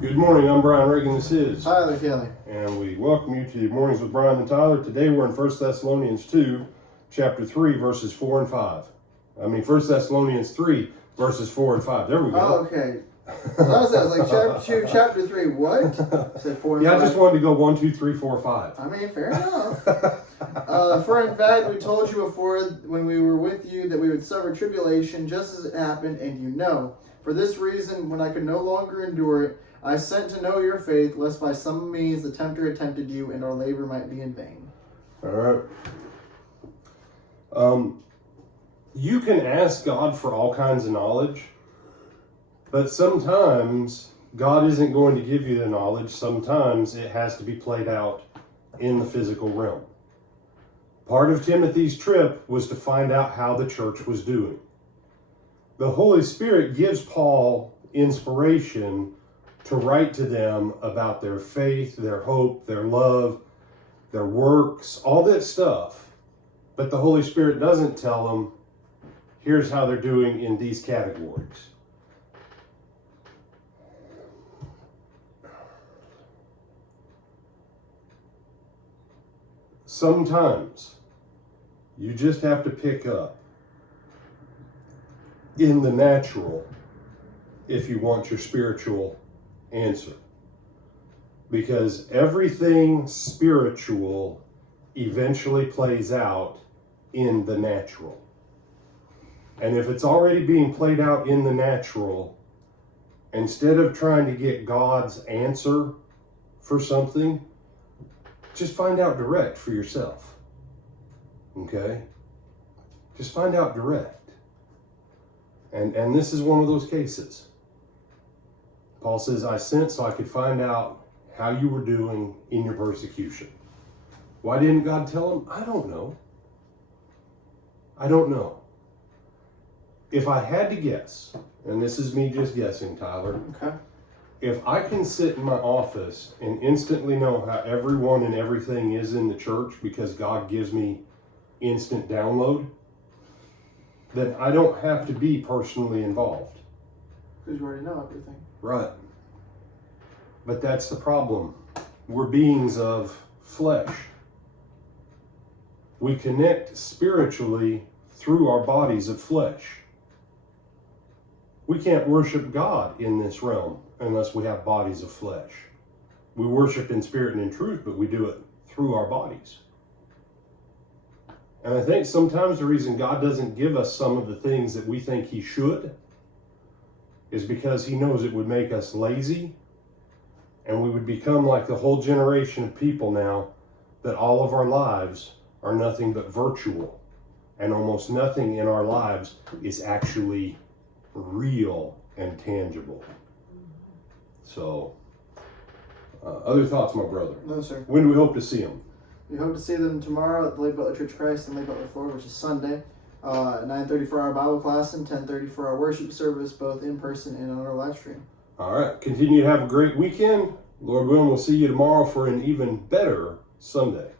Good morning, I'm Brian Reagan, this is Tyler Kelly. And we welcome you to Mornings with Brian and Tyler. Today we're in 1 Thessalonians 2, chapter 3, verses 4 and 5. 1 Thessalonians 3, verses 4 and 5. There we go. Oh, okay. I was like, chapter 2, chapter 3, what? I said 4 and 5. Yeah, I just wanted to go 1, 2, 3, 4, 5. I mean, fair enough. For in fact, we told you before when we were with you that we would suffer tribulation just as it happened, and you know. For this reason, when I could no longer endure it, I sent to know your faith, lest by some means the tempter attempted you, and our labor might be in vain. All right. You can ask God for all kinds of knowledge, but sometimes God isn't going to give you the knowledge. Sometimes it has to be played out in the physical realm. Part of Timothy's trip was to find out how the church was doing. The Holy Spirit gives Paul inspiration to write to them about their faith, their hope, their love, their works, all that stuff. But the Holy Spirit doesn't tell them, here's how they're doing in these categories. Sometimes you just have to pick up in the natural if you want your spiritual answer. Because everything spiritual eventually plays out in the natural. And if it's already being played out in the natural, instead of trying to get God's answer for something, just find out direct for yourself. Okay? Just find out direct. And this is one of those cases. Paul says, I sent so I could find out how you were doing in your persecution. Why didn't God tell him? I don't know. I don't know. If I had to guess, and this is me just guessing, Tyler. Okay. If I can sit in my office and instantly know how everyone and everything is in the church because God gives me instant download, then I don't have to be personally involved. Because you already know everything. Right. But that's the problem. We're beings of flesh. We connect spiritually through our bodies of flesh. We can't worship God in this realm unless we have bodies of flesh. We worship in spirit and in truth, but we do it through our bodies. And I think sometimes the reason God doesn't give us some of the things that we think he should is because he knows it would make us lazy, and we would become like the whole generation of people now that all of our lives are nothing but virtual, and almost nothing in our lives is actually real and tangible. So, other thoughts, my brother? No, sir. When do we hope to see them? We hope to see them tomorrow at the Lake Butler Church of Christ in Lake Butler, Florida, which is Sunday. At 9:30 for our Bible class and 10:30 for our worship service, both in person and on our live stream. All right. Continue to have a great weekend. Lord willing, we'll see you tomorrow for an even better Sunday.